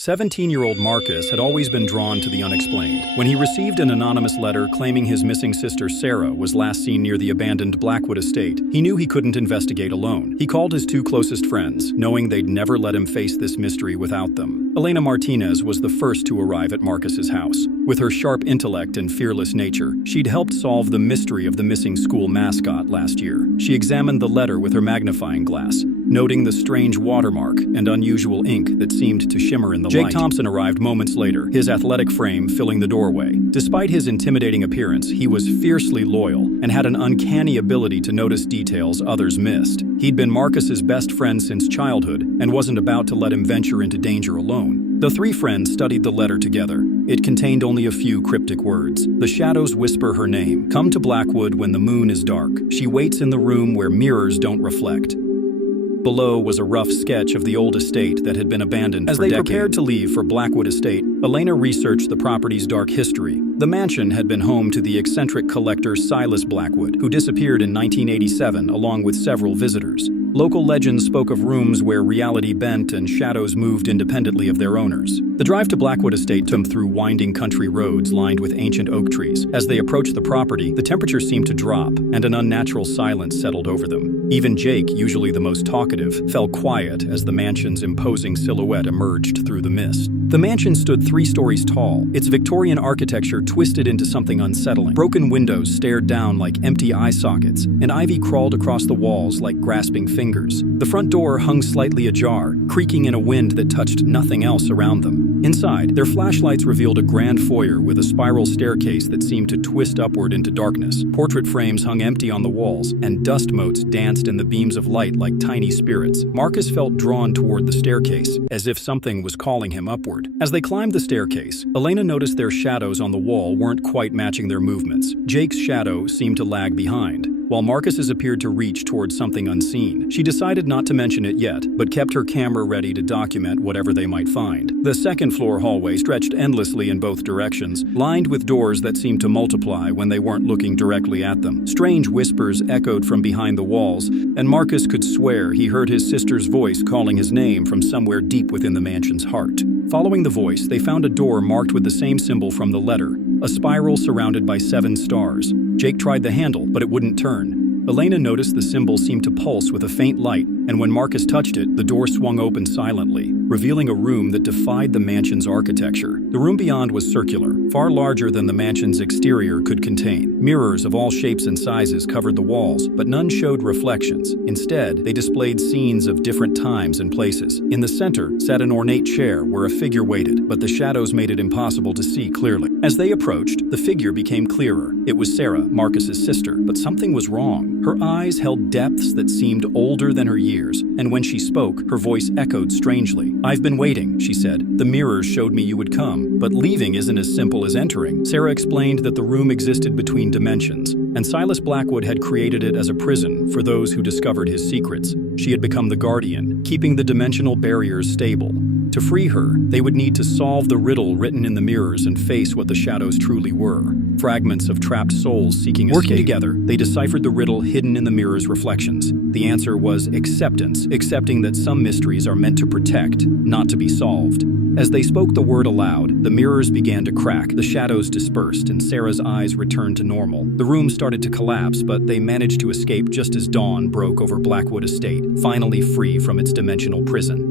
17-year-old Marcus had always been drawn to the unexplained. When he received an anonymous letter claiming his missing sister Sarah was last seen near the abandoned Blackwood Estate, he knew he couldn't investigate alone. He called his two closest friends, knowing they'd never let him face this mystery without them. Elena Martinez was the first to arrive at Marcus's house. With her sharp intellect and fearless nature, she'd helped solve the mystery of the missing school mascot last year. She examined the letter with her magnifying glass, noting the strange watermark and unusual ink that seemed to shimmer in the light. Jake Thompson arrived moments later, his athletic frame filling the doorway. Despite his intimidating appearance, he was fiercely loyal and had an uncanny ability to notice details others missed. He'd been Marcus's best friend since childhood and wasn't about to let him venture into danger alone. The three friends studied the letter together. It contained only a few cryptic words. The shadows whisper her name. Come to Blackwood when the moon is dark. She waits in the room where mirrors don't reflect. Below was a rough sketch of the old estate that had been abandoned for decades. As they prepared to leave for Blackwood Estate, Elena researched the property's dark history. The mansion had been home to the eccentric collector Silas Blackwood, who disappeared in 1987 along with several visitors. Local legends spoke of rooms where reality bent and shadows moved independently of their owners. The drive to Blackwood Estate took them through winding country roads lined with ancient oak trees. As they approached the property, the temperature seemed to drop, and an unnatural silence settled over them. Even Jake, usually the most talkative, fell quiet as the mansion's imposing silhouette emerged through the mist. The mansion stood 3 stories tall, its Victorian architecture twisted into something unsettling. Broken windows stared down like empty eye sockets, and ivy crawled across the walls like grasping fingers. The front door hung slightly ajar, creaking in a wind that touched nothing else around them. Inside, their flashlights revealed a grand foyer with a spiral staircase that seemed to twist upward into darkness. Portrait frames hung empty on the walls, and dust motes danced in the beams of light like tiny spirits. Marcus felt drawn toward the staircase, as if something was calling him upward. As they climbed the staircase, Elena noticed their shadows on the wall weren't quite matching their movements. Jake's shadow seemed to lag behind, while Marcus's appeared to reach towards something unseen. She decided not to mention it yet, but kept her camera ready to document whatever they might find. The second-floor hallway stretched endlessly in both directions, lined with doors that seemed to multiply when they weren't looking directly at them. Strange whispers echoed from behind the walls, and Marcus could swear he heard his sister's voice calling his name from somewhere deep within the mansion's heart. Following the voice, they found a door marked with the same symbol from the letter, a spiral surrounded by 7 stars. Jake tried the handle, but it wouldn't turn. Elena noticed the symbol seemed to pulse with a faint light, and when Marcus touched it, the door swung open silently, revealing a room that defied the mansion's architecture. The room beyond was circular, far larger than the mansion's exterior could contain. Mirrors of all shapes and sizes covered the walls, but none showed reflections. Instead, they displayed scenes of different times and places. In the center sat an ornate chair where a figure waited, but the shadows made it impossible to see clearly. As they approached, the figure became clearer. It was Sarah, Marcus's sister, but something was wrong. Her eyes held depths that seemed older than her years, and when she spoke, her voice echoed strangely. "I've been waiting," she said. "The mirrors showed me you would come, but leaving isn't as simple as entering." Sarah explained that the room existed between dimensions, and Silas Blackwood had created it as a prison for those who discovered his secrets. She had become the guardian, keeping the dimensional barriers stable. To free her, they would need to solve the riddle written in the mirrors and face what the shadows truly were. Fragments of trapped souls seeking escape. Working together, they deciphered the riddle hidden in the mirror's reflections. The answer was acceptance, accepting that some mysteries are meant to protect, not to be solved. As they spoke the word aloud, the mirrors began to crack, the shadows dispersed, and Sarah's eyes returned to normal. The room started to collapse, but they managed to escape just as dawn broke over Blackwood Estate, finally free from its dimensional prison.